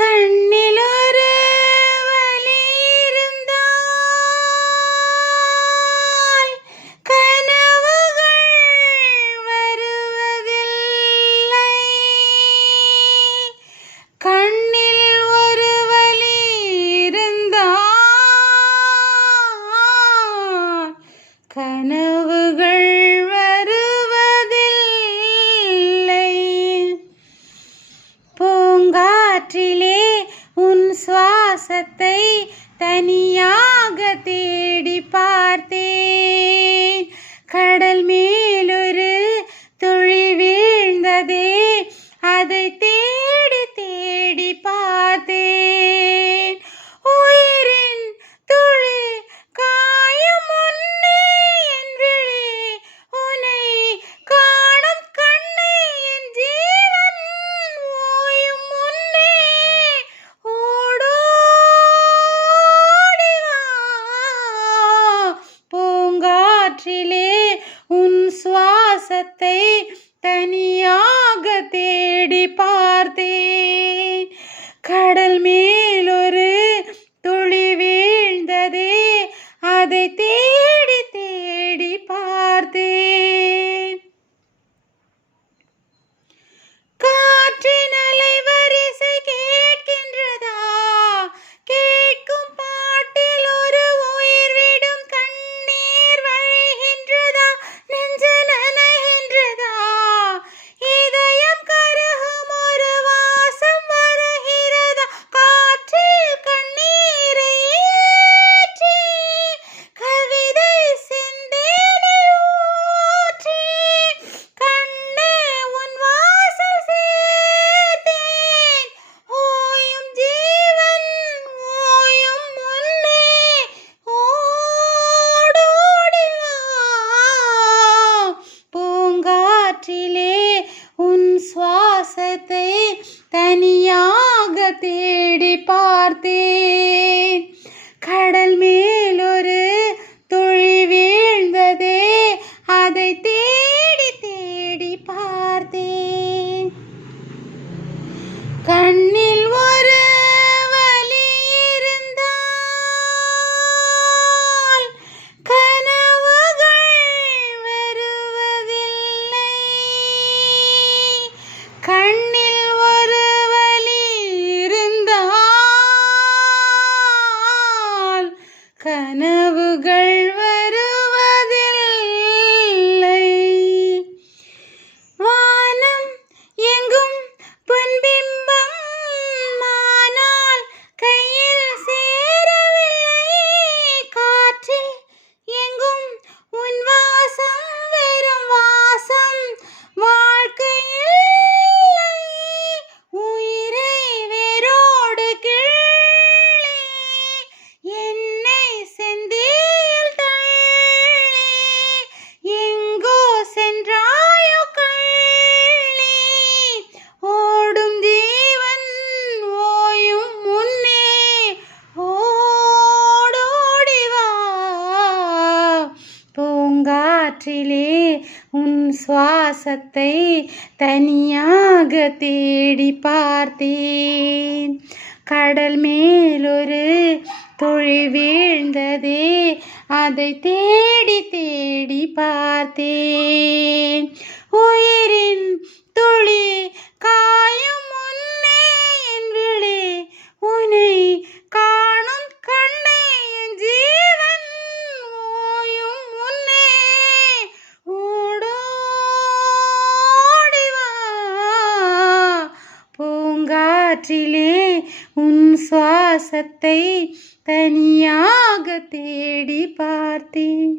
கண்ணில் ஒரு வலி இருந்தால் கனவுகள் வருவதில்லை. கண்ணில் ஒரு வலி இருந்தால் கனவுகள் வருவதில்லை. பூங்காற்றிலே உன் சுவாசத்தை தனியாக தேடி பார்த்தேன். கடல் மேலொரு துளி வீழ்ந்ததே, அதை தேடி தேடி பார்த்தேன். உயிரின் துளி காயும் முன்னே என் விழி உன்னை காணும் கண்ணே, என் ஜீவன் ஓயும் முன்னே ஓடோடி வா. பூங்காற்றிலே உன் சுவாசத்தை தனியாக தேடி பார்த்தேன். கடல் மேலொரு துளி வீழ்ந்ததே, அதை தேடி தேடி பார்த்தேன். காற்றின் அலைவரிசை கேட்கின்றதா? கேட்கும் பாட்டில் ஒரு உயிர் விடும் கண்ணீர் வழிகின்றதா? நெஞ்சு நனைகின்றதா? இதயம் கருகும் ஒரு வாசம் வருகிறதா? காற்றில் கண்ணீரை ஏற்றி கவிதை செந்தேனை ஊற்றி கண்ணே உன் வாசல் சேர்த்தேன். ஓயும் ஜீவன் ஓயும் முன்னே ஓடோடி வா. பூங்காற்றிலே உன் சுவாசத்தை தனியாக தேடி பார்த்தேன். கடல் மேலொரு துளி வீழ்ந்ததே, அதை தேடி தேடி பார்த்தேன். கண்ணில் ஒரு வலி இருந்தால் கனவுகள் வருவதில்லை. கண்ணில் ஒரு வலி இருந்தால் கனவுகள் வருவதில்லை. வானம் எங்கும் பொன்பிம்பம், ஆனால் கையில் சேரவில்லை. காற்றில் எங்கும் உன் வாசம், வெறும் வாசம் வாழ்க்கையில் இல்லை. உயிரை வேரோடு கிள்ளி என்னை செந்தேயில் தள்ளி எங்கோ சென்றாயோ கள்ளி. ஓடும் ஜீவன் ஓயும் முன்னே ஓடோடி வா. பூங்காற்றிலே உன் சுவாசத்தை தனியாக தேடி பார்த்தேன். கடல் மேலொரு துளி வீழ்ந்ததே, அதை தேடி தேடி பார்த்தேன். உயிரின் துளி காயும் முன்னே என் விழி உன்னை காணும் கண்ணே, என் ஜீவன் ஓயும் முன்னே ஓடோடி வா. பூங்காற்றிலே உன் சுவாசத்தை தனியாக தேடி பார்த்தேன்.